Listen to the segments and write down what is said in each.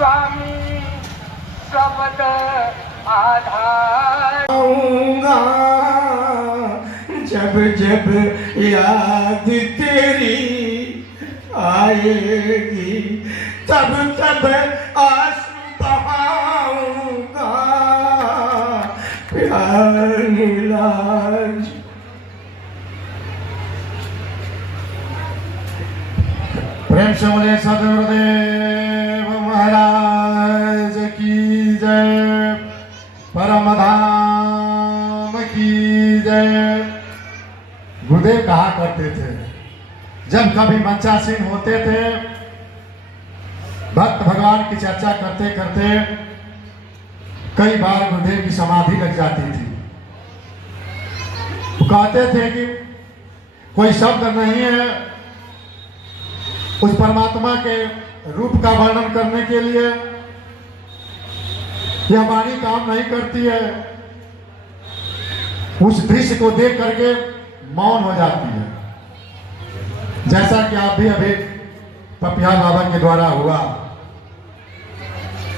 स्वामी शब्द आधार। जब जब याद तेरी आएगी तब तब आंसू बहाऊंगा। प्यार मिला प्रेम से बोले सदगुरुदेव महाराज की जय, परम धाम की जय। गुरुदेव कहा करते थे, जब कभी मंचासीन होते थे, भक्त भगवान की चर्चा करते करते कई बार गुरुदेव की समाधि लग जाती थी। वो कहते थे कि कोई शब्द नहीं है उस परमात्मा के रूप का वर्णन करने के लिए, यह वाणी काम नहीं करती है। उस दृश्य को देख करके मौन हो जाती है, जैसा कि आप भी अभी पपिया बाबा के द्वारा हुआ।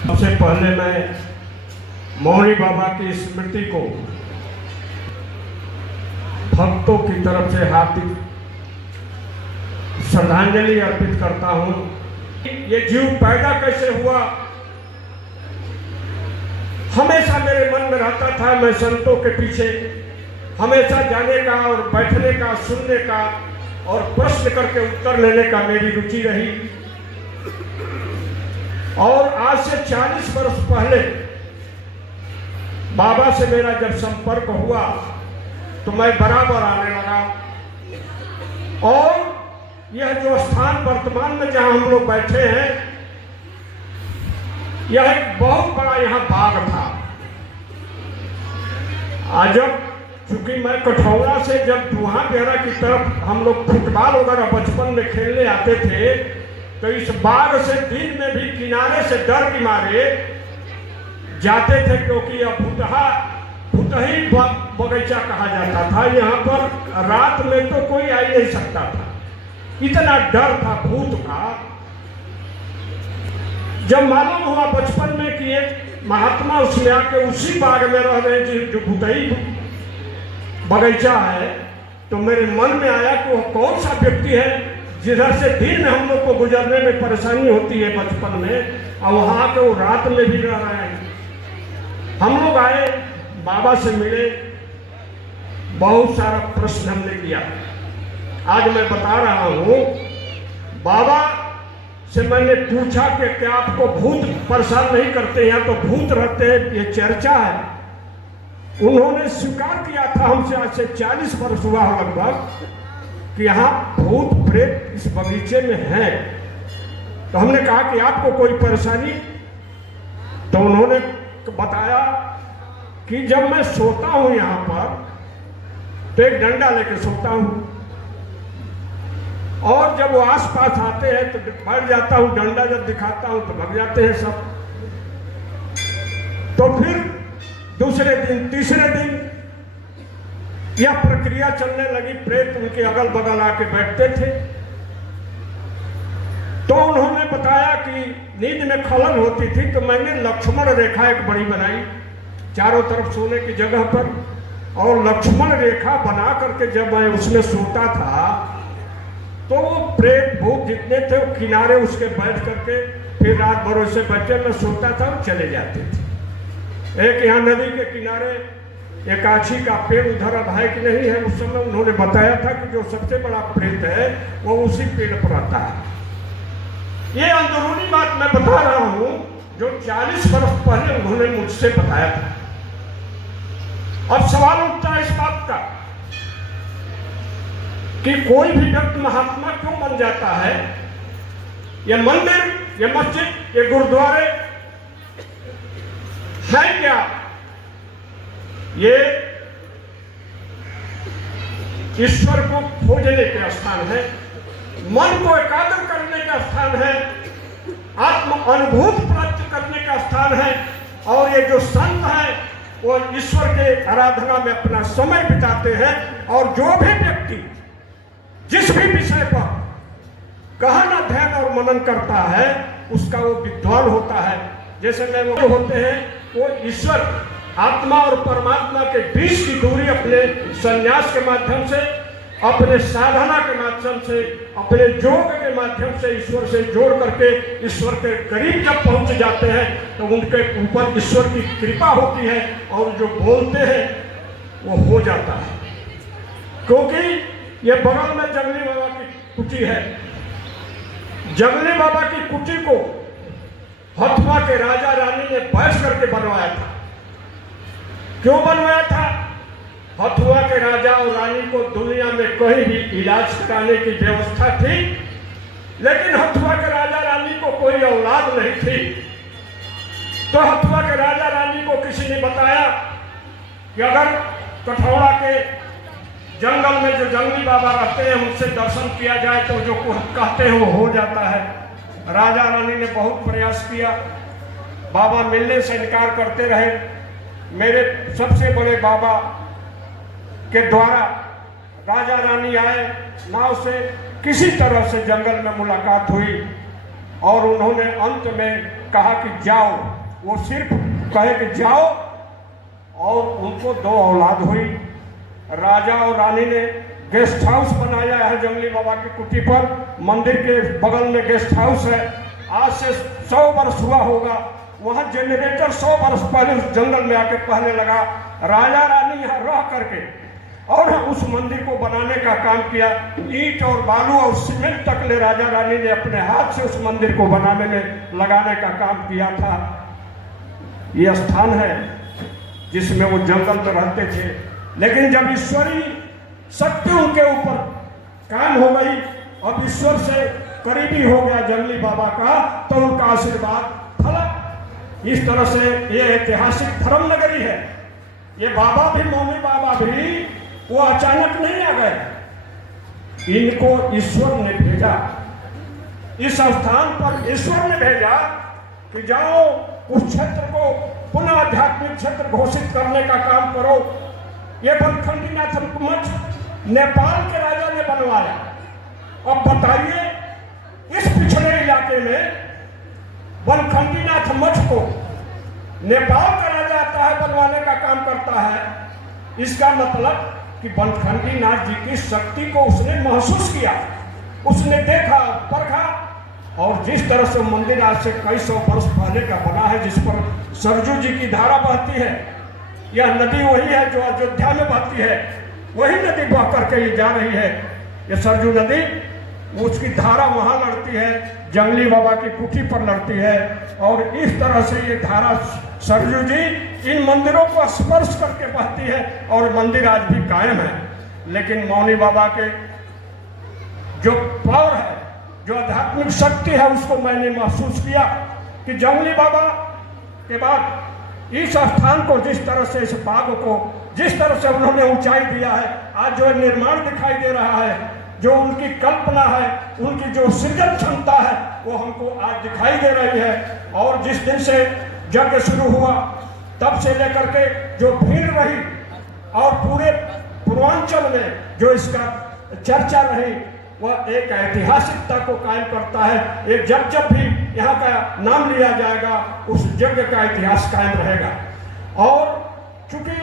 सबसे पहले मैं मौनी बाबा की स्मृति को भक्तों की तरफ से हार्दिक श्रद्धांजलि अर्पित करता हूं। ये जीव पैदा कैसे हुआ, हमेशा मेरे मन में रहता था। मैं संतों के पीछे हमेशा जाने का और बैठने का, सुनने का और प्रश्न करके उत्तर लेने का मेरी रुचि रही। और आज से 40 वर्ष पहले बाबा से मेरा जब संपर्क हुआ तो मैं बराबर आने लगा। और यह जो स्थान वर्तमान में जहां हम लोग बैठे हैं, यह एक बहुत बड़ा यहाँ बाग था। आज जब चूंकि मैं कठौरा से जब वहां बिहारा की तरफ हम लोग फुटबॉल वगैरह बचपन में खेलने आते थे, तो इस बाग से दिन में भी किनारे से डर के मारे जाते थे, क्योंकि यह फुटही बगीचा कहा जाता था। यहाँ पर रात में तो कोई आ नहीं सकता था, इतना डर था भूत का। जब मालूम हुआ बचपन में कि एक महात्मा उसमें आके उसी बाग में रह रहे हैं जो भूतही बगीचा है, तो मेरे मन में आया कि वह कौन सा व्यक्ति है जिधर से दिन में हम लोग को गुजरने में परेशानी होती है बचपन में, और वहां के वो रात में भी रह रहे हैं। हम लोग आए, बाबा से मिले, बहुत सारा प्रश्न हमने किया। आज मैं बता रहा हूं, बाबा से मैंने पूछा कि क्या आपको भूत परेशान नहीं करते, यहाँ तो भूत रहते हैं, ये चर्चा है। उन्होंने स्वीकार किया था हमसे, आज से 40 वर्ष हुआ लगभग, कि यहाँ भूत प्रेत इस बगीचे में है। तो हमने कहा कि आपको कोई परेशानी, तो उन्होंने बताया कि जब मैं सोता हूं यहाँ पर तो एक डंडा लेके सोता हूं, और जब वो आस पास आते हैं तो बैठ जाता हूं, डंडा जब दिखाता हूं तो भाग जाते हैं सब। तो फिर दूसरे दिन, तीसरे दिन यह प्रक्रिया चलने लगी, प्रेत उनके अगल बगल आके बैठते थे। तो उन्होंने बताया कि नींद में खलल होती थी, तो मैंने लक्ष्मण रेखा एक बड़ी बनाई चारों तरफ सोने की जगह पर, और लक्ष्मण रेखा बना करके जब मैं उसमें सोता था तो वो प्रेत भूत जितने थे वो किनारे उसके बैठ करके फिर रात भर से बच्चे में सोता था और चले जाते थे। एक यहाँ नदी के किनारे एक आछी का पेड़ उधर अब है कि नहीं है, उस समय उन्होंने बताया था कि जो सबसे बड़ा प्रेत है वो उसी पेड़ पर आता है। ये अंदरूनी बात मैं बता रहा हूं जो 40 वर्ष पहले उन्होंने मुझसे बताया था। अब सवाल उठता है इस बात का कि कोई भी व्यक्ति महात्मा क्यों बन जाता है। ये मंदिर, ये मस्जिद, ये गुरुद्वारे है क्या? ये ईश्वर को खोजने का स्थान है, मन को एकाग्र करने का स्थान है, आत्म अनुभूति प्राप्त करने का स्थान है। और ये जो संत है वो ईश्वर के आराधना में अपना समय बिताते हैं। और जो भी व्यक्ति जिस भी विषय पर गहन अध्ययन और मनन करता है उसका वो विद्वान होता है। जैसे में वो होते हैं, वो ईश्वर आत्मा और परमात्मा के बीच की दूरी अपने संन्यास के माध्यम से, अपने साधना के माध्यम से, अपने योग के माध्यम से ईश्वर से जोड़ करके ईश्वर के करीब जब पहुंच जाते हैं तो उनके ऊपर ईश्वर की कृपा होती है और जो बोलते हैं वो हो जाता है। क्योंकि ये बगल में जंगली बाबा की कुटी है। जंगली बाबा की कुटी को हथुआ के राजा रानी ने बैठ करके बनवाया था। क्यों बनवाया था? हथुआ के राजा और रानी को दुनिया में कहीं भी इलाज कराने की व्यवस्था थी, लेकिन हथुआ के राजा रानी को कोई औलाद नहीं थी। तो हथुआ के राजा रानी को किसी ने बताया कि अगर कठौड़ा के जंगल में जो जंगली बाबा रहते हैं उनसे दर्शन किया जाए तो जो कहते हैं वो हो जाता है। राजा रानी ने बहुत प्रयास किया, बाबा मिलने से इनकार करते रहे। मेरे सबसे बड़े बाबा के द्वारा राजा रानी आए, नाव से किसी तरह से जंगल में मुलाकात हुई और उन्होंने अंत में कहा कि जाओ। वो सिर्फ कहे कि जाओ और उनको 2 औलाद हुई। राजा और रानी ने गेस्ट हाउस बनाया है जंगली बाबा की कुटी पर। मंदिर के बगल में गेस्ट हाउस है। आज से 100 वर्ष हुआ होगा। वहां जनरेटर 100 वर्ष पहले उस जंगल में आके पहने लगा। राजा रानी यहाँ रह करके और उस मंदिर को बनाने का काम किया। ईंट और बालू और सीमेंट तक ले राजा रानी ने अपने हाथ से उस मंदिर को बनाने में लगाने का काम किया था। ये स्थान है जिसमें वो जंगल में रहते थे, लेकिन जब ईश्वरी शक्ति उनके ऊपर कायम हो गई, अब ईश्वर से करीबी हो गया जंगली बाबा का, तो उनका आशीर्वाद फला। इस तरह से ये ऐतिहासिक धर्म नगरी है। ये बाबा भी, मौनी बाबा भी वो अचानक नहीं आ गए। इनको ईश्वर ने भेजा, इस स्थान पर ईश्वर ने भेजा कि जाओ उस क्षेत्र को पुनः आध्यात्मिक क्षेत्र घोषित करने का काम करो। ये बनखंडीनाथ मठ नेपाल के राजा ने बनवाया। अब बताइए, इस पिछड़े इलाके में बनखंडीनाथ मठ को नेपाल का राजा आता है, बनवाने का काम करता है। इसका मतलब कि बनखंडी नाथ जी की शक्ति को उसने महसूस किया, उसने देखा, परखा। और जिस तरह से मंदिर आज से कई 100 वर्ष पहले का बना है, जिस पर सरजू जी की धारा बहती है, यह नदी वही है जो अयोध्या में बहती है, वही नदी बह करके ये जा रही है। ये सरजू नदी, उसकी धारा वहां लड़ती है, जंगली बाबा की कुटी पर लड़ती है। और इस तरह से ये धारा सरजू जी इन मंदिरों को स्पर्श करके बहती है और मंदिर आज भी कायम है। लेकिन मौनी बाबा के जो पावर है, जो आध्यात्मिक शक्ति है, उसको मैंने महसूस किया कि जंगली बाबा के बाद इस स्थान को, जिस तरह से इस बाग को जिस तरह से उन्होंने ऊंचाई दिया है, आज जो निर्माण दिखाई दे रहा है, जो उनकी कल्पना है, उनकी जो सृजन क्षमता है, वो हमको आज दिखाई दे रही है। और जिस दिन से यज्ञ शुरू हुआ तब से लेकर के जो भीड़ रही और पूरे पूर्वांचल में जो इसका चर्चा रही, वह एक ऐतिहासिकता को कायम करता है। एक जब जब भी यहाँ का नाम लिया जाएगा, उस यज्ञ का इतिहास कायम रहेगा। और चूंकि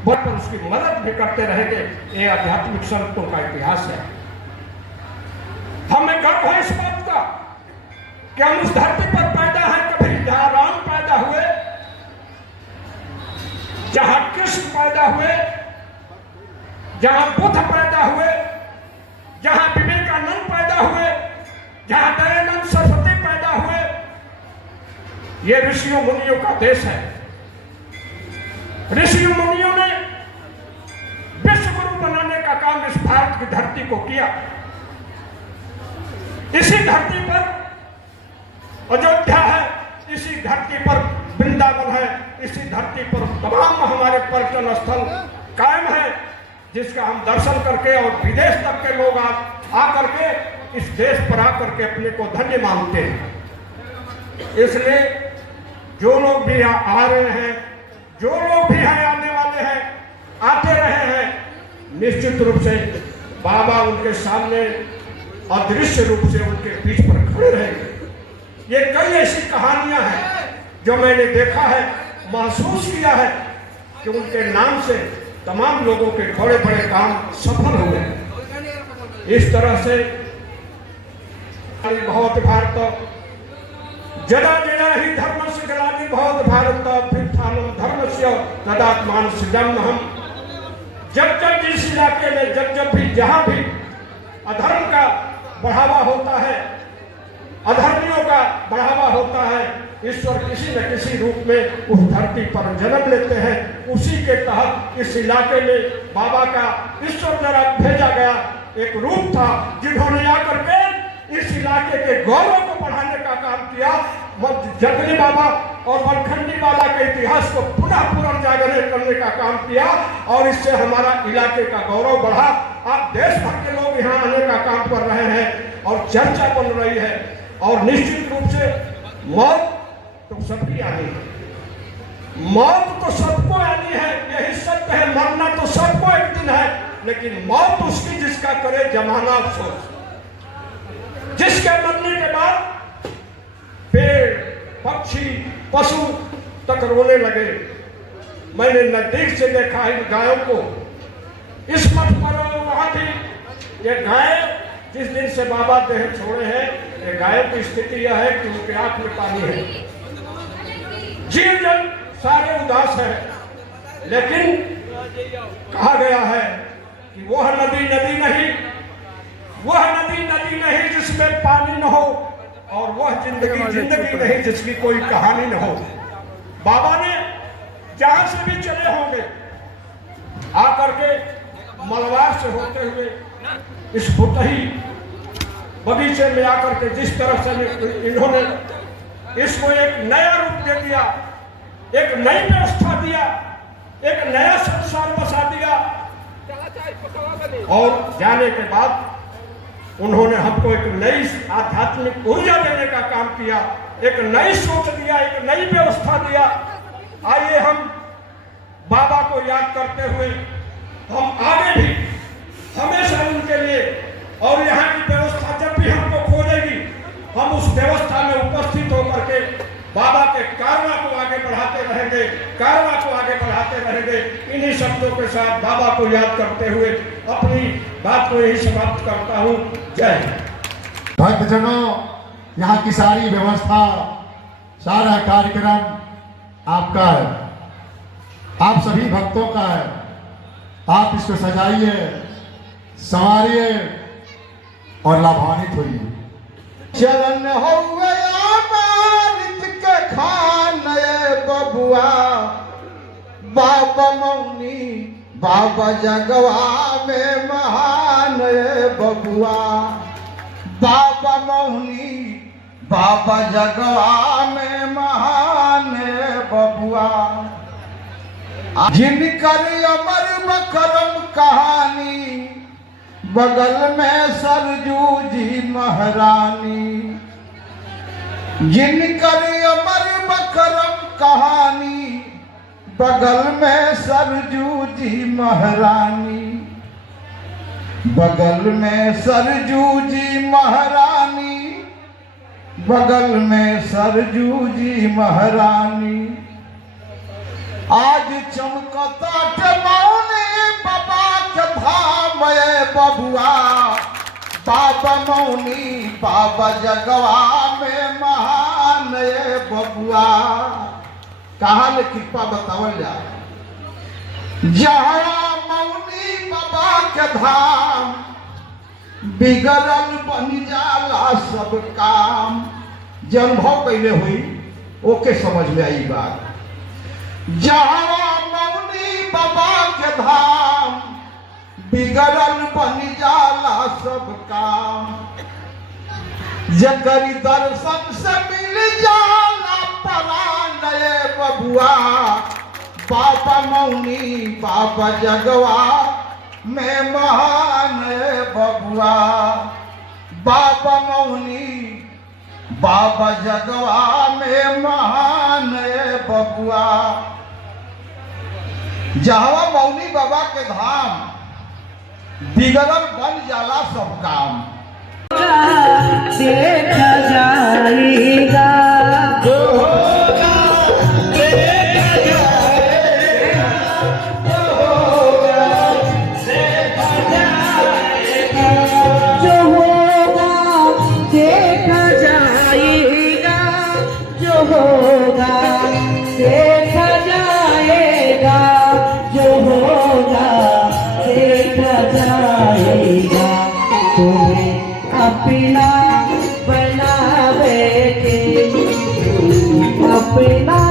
पर उसकी मदद भी करते रहेंगे, ये आध्यात्मिक संतों का इतिहास है। हमें गर्व है इस बात का कि हम उस धरती पर पैदा हैं, कभी जहां राम पैदा हुए, जहां कृष्ण पैदा हुए, जहां बुद्ध पैदा हुए, जहां विवेकानंद पैदा हुए, जहां दयानंद सरस्वती पैदा हुए। ये ऋषियों मुनियों का देश है। ऋषियों मुनियों ने विश्व गुरु बनाने का काम इस भारत की धरती को किया। इसी धरती पर अयोध्या है, इसी धरती पर वृंदावन है, इसी धरती पर तमाम हमारे पर्यटन स्थल कायम है, जिसका हम दर्शन करके और विदेश तक के लोग आकर के इस देश पर आकर के अपने को धन्य मानते हैं। इसलिए जो लोग भी आ रहे हैं, जो लोग भी हैं आने वाले हैं, आते रहे हैं, निश्चित रूप से बाबा उनके सामने अदृश्य रूप से उनके पीठ पर खड़े रहेंगे। ये कई ऐसी कहानियां हैं जो मैंने देखा है, महसूस किया है कि उनके नाम से तमाम लोगों के बड़े बड़े काम सफल हुए। इस तरह से भवत भारत जदा जदा ही धर्मस्य ग्लानिर्भवत भारत अभ्युत्थानं धर्मस्य तदात्मानं हम। जब जब जिस इलाके में जब भी जहां भी अधर्म का बढ़ावा होता है, अधर्मियों का बढ़ावा होता है, ईश्वर किसी न किसी रूप में उस धरती पर जन्म लेते हैं। उसी के तहत इस इलाके में बाबा का ईश्वर द्वारा भेजा गया एक रूप था, जिन्होंने आकर के इस इलाके के गौरव को बढ़ाने का काम किया। जगली बाबा और वनखंडी बाबा के इतिहास को पुनः पुनर्जागरण करने का काम किया और इससे हमारा इलाके का गौरव बढ़ा। आप देश भर के लोग यहाँ आने का काम कर रहे हैं और चर्चा बन रही है। और निश्चित रूप से मौत तो सबकी आनी है, मौत तो सबको आनी है, यही सत्य है। मरना तो सबको एक दिन है, लेकिन मौत उसकी जिसका करे जमाना अफसोस, जिसके मरने के बाद पेड़ पक्षी पशु तक रोने लगे। मैंने नजदीक से देखा इन गायों को। इस मठ पर वहां थी ये गाय, जिस दिन से बाबा देह छोड़े हैं, ये गायों की स्थिति यह है कि उनके आंख में पानी है, जीव जन सारे उदास है। लेकिन कहा गया है कि वह नदी नदी नहीं, वह नदी नदी नहीं जिसमें पानी न हो, और वह जिंदगी जिंदगी नहीं जिसकी कोई कहानी न हो। बाबा ने जहां से भी चले होंगे आकर के मलवार से होते हुए इस फुटही बगीचे में आकर के जिस तरह से इन्होंने इसको एक नया रूप दे दिया, एक नई व्यवस्था दिया, एक नया संसार बसा दिया। और जाने के बाद उन्होंने हमको एक नई आध्यात्मिक ऊर्जा देने का काम किया, एक नई सोच दिया, एक नई व्यवस्था दिया। आइए हम बाबा को याद करते हुए हम आगे भी हमेशा उनके लिए, और यहाँ की व्यवस्था जब भी हमको खोजेगी हम उस व्यवस्था में उपस्थित होकर के बाबा के कारवा को आगे बढ़ाते रहेंगे, कारवा को आगे बढ़ाते रहेंगे। इन्हीं शब्दों के साथ बाबा को याद करते हुए अपनी बात को यही समाप्त करता हूँ। जय भक्तजनों, यहाँ की सारी व्यवस्था, सारा कार्यक्रम आपका है, आप सभी भक्तों का है। आप इसको सजाइए, संवारिए और लाभान्वित होइए। चरण हो के खान बबुआ, बाबा मौनी बाबा जगवा में महान बबुआ, बाबा मौनी बाबा जगवा में महान बबुआ। जिनकर अमर मकरम कहानी, बगल में सरजू जी महारानी। जिनकर अमर मकरम कहानी, बगल में सरजू जी महारानी। बगल में सरजू जी महारानी, बगल में सरजू जी महारानी। आज चमकता मौनी बाबा के धाम बबुआ, बाबा मौनी बाबा जगवा में महान बबुआ। कहा ले कृपा बतावल जा, जहाँ मौनी बाबा के धाम, बिगड़ल बन जाला सब काम। जब अनुभव कैले हुई ओके समझ में आई बात। जहाँ मौनी बाबा के धाम, बिगड़ल बन जाला सब काम। जकरी दर्शन से मिल जाला प्राण बबुआ, बाबा मौनी बाबा जगवा में महान बबुआ। बाबा मौनी बाबा जगवा में महान बबुआ। जहाँ मौनी बाबा के धाम, बिगड़ल बन जाला सब काम। देखा जाएगा जो होगा देखा जाएगा जो होगा देखा जाएगा जो होगा देखा जाएगा तुम्हें अपना बनावे के अपना